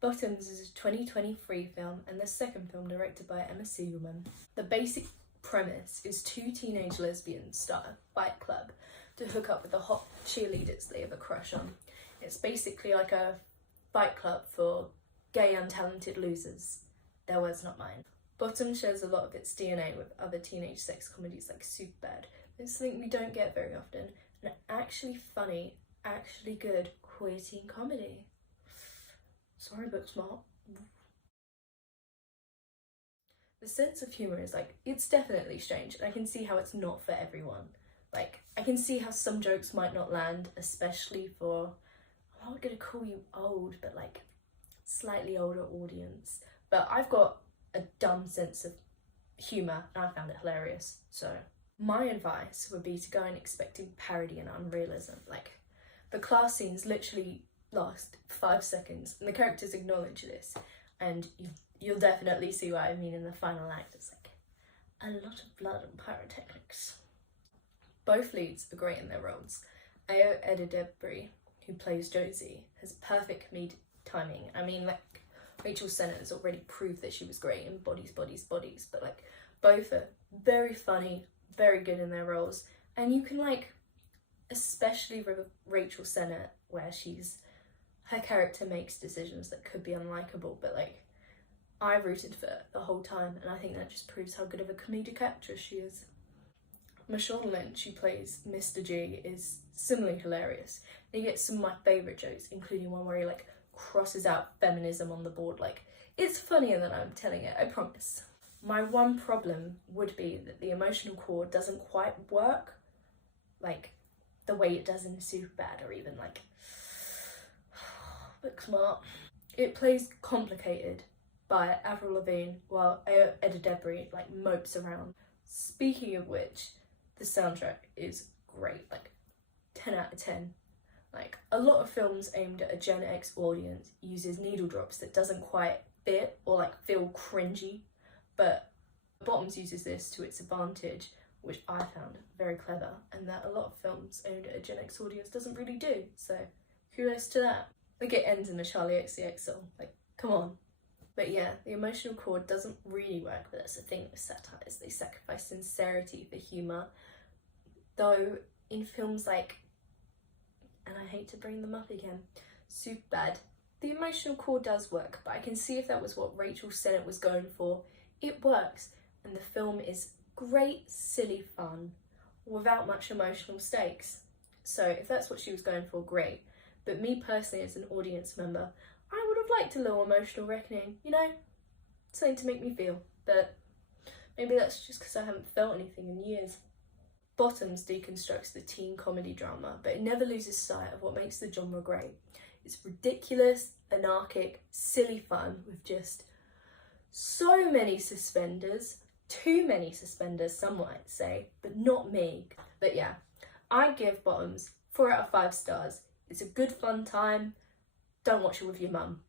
Bottoms is a 2023 film and the second film directed by Emma Siegelman. The basic premise is two teenage lesbians start a fight club to hook up with the hot cheerleaders they have a crush on. It's basically like a fight club for gay untalented losers. Their words, not mine. Bottoms shares a lot of its DNA with other teenage sex comedies like Superbad. It's something we don't get very often, an actually funny, actually good queer teen comedy. Sorry, Booksmart. The sense of humour is it's definitely strange, and I can see how it's not for everyone. I can see how some jokes might not land, especially for, I'm not gonna call you old, but slightly older audience. But I've got a dumb sense of humour and I found it hilarious. So my advice would be to go in expecting parody and unrealism. The class scenes literally last 5 seconds and the characters acknowledge this, and you'll definitely see what I mean in the final act. It's a lot of blood and pyrotechnics. Both leads are great in their roles. Ayo Edebiri, who plays Josie, has perfect comedic timing. I mean, Rachel Sennett has already proved that she was great in Bodies, but both are very funny, very good in their roles, and you can especially with Rachel Sennett, where her character makes decisions that could be unlikable, but I rooted for it the whole time, and I think that just proves how good of a comedic actress she is. Marshawn Lynch, who plays Mr. G, is similarly hilarious. And he gets some of my favourite jokes, including one where he crosses out feminism on the board. It's funnier than I'm telling it, I promise. My one problem would be that the emotional core doesn't quite work the way it does in Superbad, or even Booksmart. It plays complicated by Avril Lavigne while Ayo Edebiri mopes around. Speaking of which, the soundtrack is great, 10 out of 10. A lot of films aimed at a Gen X audience uses needle drops that doesn't quite fit or feel cringy, but Bottoms uses this to its advantage, which I found very clever, and that a lot of films aimed at a Gen X audience doesn't really do, so kudos to that. It ends in a Charlie XCX song, come on. But yeah, the emotional core doesn't really work, but that's the thing with satires. They sacrifice sincerity for humour. Though in films and I hate to bring them up again, Superbad, the emotional core does work, but I can see if that was what Rachel Sennett was going for, it works. And the film is great, silly fun, without much emotional stakes. So if that's what she was going for, great. But me personally, as an audience member, I would have liked a little emotional reckoning, something to make me feel, but maybe that's just because I haven't felt anything in years. Bottoms deconstructs the teen comedy drama, but it never loses sight of what makes the genre great. It's ridiculous, anarchic, silly fun with just so many suspenders, too many suspenders some might say, but not me. But yeah, I give Bottoms 4 out of 5 stars. It's a good fun time. Don't watch it with your mum.